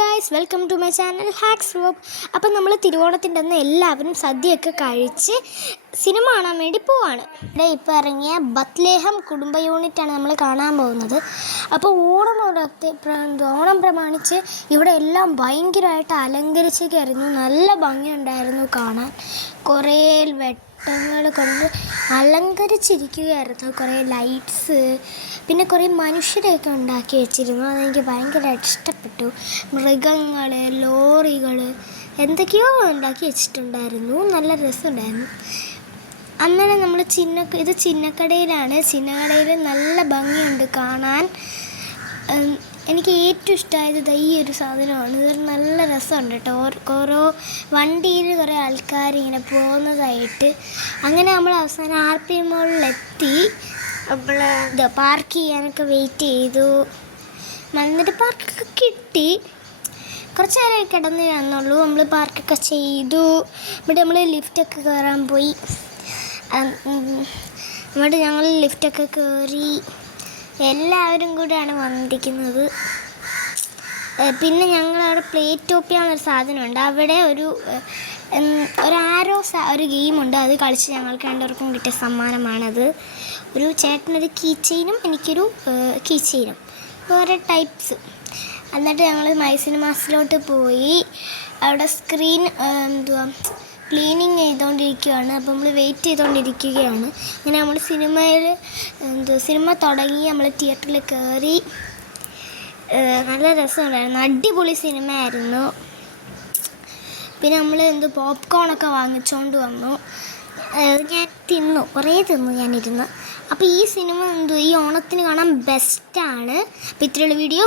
Guys, welcome to my channel ഹാക്സ് റോബ്. അപ്പം നമ്മൾ തിരുവോണത്തിൻ്റെ അന്ന് എല്ലാവരും സദ്യയൊക്കെ കഴിച്ച് സിനിമ കാണാൻ വേണ്ടി പോവാണ്. ഇവിടെ ഇപ്പോൾ ഇറങ്ങിയ ബത്ലേഹം കുടുംബ യൂണിറ്റാണ് നമ്മൾ കാണാൻ പോകുന്നത്. അപ്പോൾ ഓണം പ്രമാണിച്ച് ഇവിടെ എല്ലാം ഭയങ്കരമായിട്ട് അലങ്കരിച്ചൊക്കെയായിരുന്നു. നല്ല ഭംഗിയുണ്ടായിരുന്നു കാണാൻ. കുറേ വെട്ടങ്ങൾ കൊണ്ട് അലങ്കരിച്ചിരിക്കുകയായിരുന്നു. കുറേ ലൈറ്റ്സ്, പിന്നെ കുറേ മനുഷ്യരെയൊക്കെ ഉണ്ടാക്കി വെച്ചിരുന്നു. അതെനിക്ക് ഭയങ്കരമായിട്ട് ഇഷ്ടപ്പെട്ടു. മൃഗങ്ങൾ, ലോറികൾ, എന്തൊക്കെയോ ഉണ്ടാക്കി വെച്ചിട്ടുണ്ടായിരുന്നു. നല്ല രസമുണ്ടായിരുന്നു. അങ്ങനെ നമ്മൾ ഇത് ചിന്നക്കടയിലാണ്. ചിന്നക്കടയിൽ നല്ല ഭംഗിയുണ്ട് കാണാൻ. എനിക്ക് ഏറ്റവും ഇഷ്ടമായത് ഈ ഒരു സാധനമാണ്. ഇതൊരു നല്ല രസമുണ്ട് കേട്ടോ. ഓരോ വണ്ടിയിൽ കുറേ ആൾക്കാർ ഇങ്ങനെ പോകുന്നതായിട്ട്. അങ്ങനെ നമ്മൾ അവസാനം RP മോളിലെത്തി. നമ്മൾ പാർക്ക് ചെയ്യാനൊക്കെ വെയിറ്റ് ചെയ്തു. എന്നിട്ട് പാർക്കൊക്കെ കിട്ടി. കുറച്ച് നേരം കിടന്ന് വന്നുള്ളൂ. നമ്മൾ പാർക്കൊക്കെ ചെയ്തു. ഇവിടെ നമ്മൾ ലിഫ്റ്റൊക്കെ കയറാൻ പോയി. എന്നിട്ട് ഞങ്ങൾ ലിഫ്റ്റൊക്കെ കയറി. എല്ലാവരും കൂടെയാണ് വന്നിരിക്കുന്നത്. പിന്നെ ഞങ്ങളവിടെ പ്ലേറ്റോപ്പിയ എന്നൊരു സാധനമുണ്ട്. അവിടെ ഒരു ആരോ ഒരു ഗെയിമുണ്ട്. അത് കളിച്ച് ഞങ്ങൾക്ക് രണ്ടുപേർക്കും കിട്ടിയ സമ്മാനമാണത്. ഒരു ചേട്ടനൊരു കീ ചെയിനും എനിക്കൊരു കീ ചെയിനും, വേറെ ടൈപ്സ്. എന്നിട്ട് ഞങ്ങൾ മൈ സിനിമാസിലോട്ട് പോയി. അവിടെ സ്ക്രീൻ ക്ലീനിങ് ചെയ്തുകൊണ്ടിരിക്കുകയാണ്. അപ്പോൾ നമ്മൾ വെയിറ്റ് ചെയ്തുകൊണ്ടിരിക്കുകയാണ്. അങ്ങനെ നമ്മൾ സിനിമ തുടങ്ങി. നമ്മൾ തിയേറ്ററിൽ കയറി. നല്ല രസമുണ്ടായിരുന്നു. അടിപൊളി സിനിമയായിരുന്നു. പിന്നെ നമ്മൾ പോപ്കോണൊക്കെ വാങ്ങിച്ചുകൊണ്ട് വന്നു. ഞാൻ കുറേ തിന്നു ഞാനിരുന്ന്. അപ്പോൾ ഈ സിനിമ ഈ ഓണത്തിന് കാണാൻ ബെസ്റ്റാണ്. അപ്പോൾ ഇത്രയുള്ള വീഡിയോ.